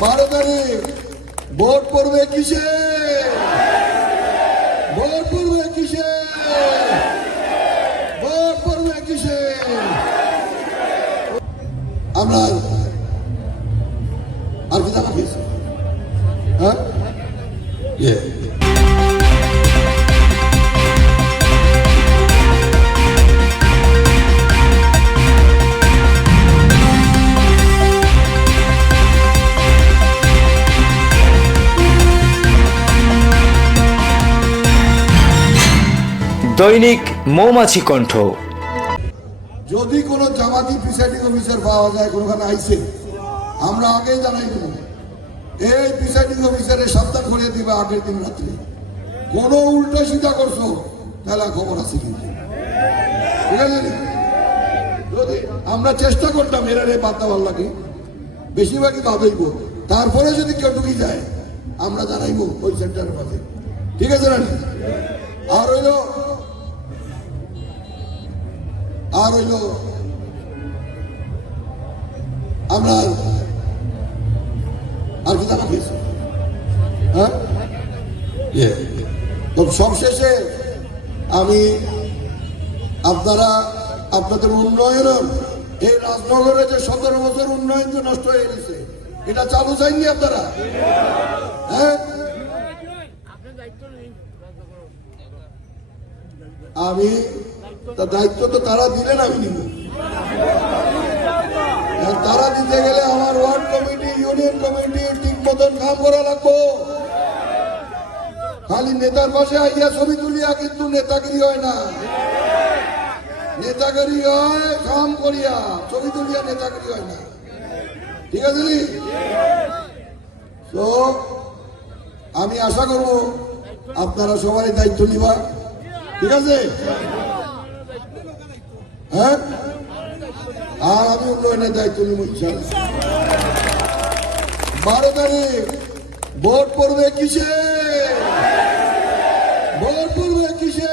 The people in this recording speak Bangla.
12 তারিখ ভোট পড়বে কিসে? ভোট পড়বে কিসে? ভোট পড়বে কিসে? আমরা আর কি জানা গেছে? হ্যাঁ, দৈনিক মৌমাছি কণ্ঠ। যদি কোনো জামাতি প্রিসাইডিং অফিসার পাওয়া যায় কোনোখানে আইসে, আমরা আগেই জানাই দেব, এই প্রিসাইডিং অফিসারের সাবধান করে দিবে আগের দিন রাত্রে। কোনো উল্টা সিধা করছো তাহলে খবর আছে কিন্তু, ঠিক আছে? যদি আমরা চেষ্টা করতাম এরা রে বাদ দেওয়ার লাগে, বেশিরভাগই ভাবেইব, তারপরে যদি কেউ ঢুকি যায় আমরা জানাইব ওই সেন্টারের পাশে, ঠিক আছে না? আর হইল আমরা আর কি জানা গেছে? হ্যাঁ, সবশেষে আমি আপনাদের উন্নয়নের এই রাজনগরে যে 17 বছর উন্নয়ন যে নষ্ট হয়ে গেছে, এটা চালু চাইনি আপনারা? হ্যাঁ, আমি দায়িত্ব তো তারা দিলেন, আমি নিব। তারা দিতে গেলে আমার ওয়ার্ড কমিটি, ইউনিয়ন কমিটি ঠিক মতন কাম করা লাগবো। খালি নেতার পাশে আইয়া ছবি তুলিয়া কিন্তু নেতাগিরি হয় না। নেতাগিরি হয় কাম করিয়া, ছবি তুলিয়া নেতাগিরি হয় না, ঠিক আছে? তো আমি আশা করব আপনারা সবাই দায়িত্ব নিবা, ঠিক আছে? হ্যাঁ, আর আমি উন্নয়নের দায়িত্ব নিব ইনশাআল্লাহ। 12 তারিখ ভোট পড়বে কিসে? ভোট পড়বে কিসে?